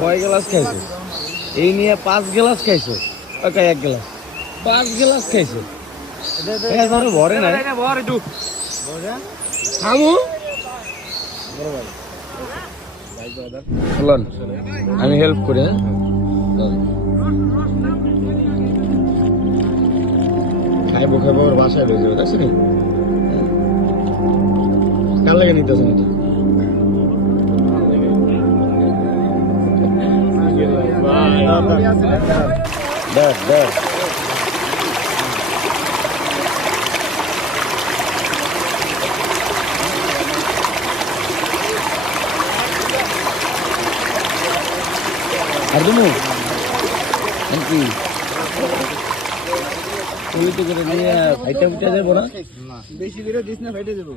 কয় গ্লাস খাইছো? এই নিয়ে 5 গ্লাস খাইছো? ওকে 1 গ্লাস 5 গ্লাস খাইছো? ধরো ভরে না থামো। আমি হেল্প করি। হ্যাঁ খাইবো খাইবো ওর বাসায় রয়ে যাবে, দেখছি নি কার লাগে নিতেছেন এটা? দেখ দেখ আর তুমি কি পুলিতে করে নিয়ে ফাইটা ফুটে যাবো না? বেশি করে দিস না, ফাইটে যাবো।